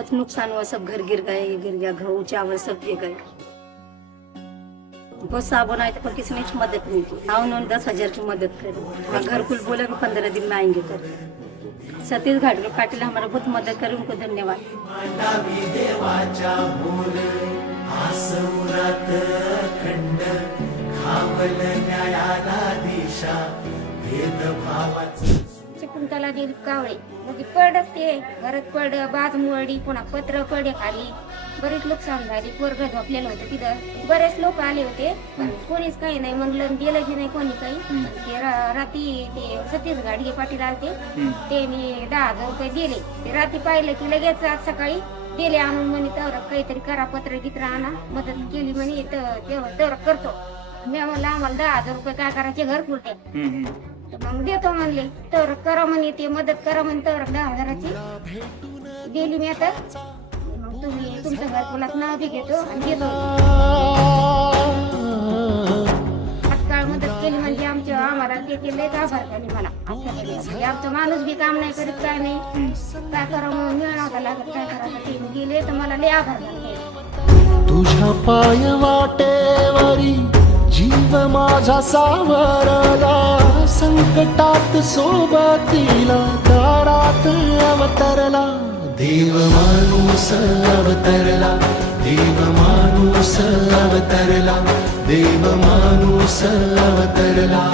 बहुत नुकसान हुआ, सब घर गिर गया, गेहूँ चावल सब गिर गए। बहुत साबुन आए थे पर किसी ने मदद नहीं की। हाँ, उन्होंने 10,000 की मदद करी। हाँ, घर कुल बोला कि 15 दिन में आएंगे कर। सतीश घाटगे पाटिल हमारा बहुत मदद करे, उनको धन्यवाद। शकुंतला देवी कावळे म्हणजे पडत ते घरात पड, बाज मोडी, पुन्हा पत्र पडे खाली, बरीच नुकसान झाली. पोरग झोपलेलं होतं तिथं, बरेच लोक आले होते पण कोणीच काही नाही म्हणलं, गेलं की नाही कोणी काही. ते रात्री ते सतीश घाटगे पाटील आलते, ते मी 10,000 रुपये दिले. ते रात्री पाहिलं की लगेच आज सकाळी दिले आणून म्हणे तर काहीतरी करा, पत्र गित्र आणा, मदत केली म्हणे तर करतो. मी म्हणलं आम्हाला 10,000 रुपये काय करायचे, घर पुरते. मग देतो म्हणले, तर करा म्हणे, ते मदत करा म्हणे, तर 10,000ची दिली मी. आता मग तुम्ही तुमच्या घरकुलात नाव बी घेतो आणि देतो. तात्काळ मदत केली म्हणजे आम्हाला ते लयच आभार झाले मला. म्हणजे आमचा माणूस बी काम नाही करीत, काय नाही, काय करा मग मिळावं लागत, काय करायचं ते गेले तर मला लय आभार झाले. तुझ्या पाय वाटेवरी जीव माझा सावरला, संकटात सोबतीला दारात अवतरला. देव माणूस अवतरला, देव माणूस अवतरला, देव माणूस अवतरला.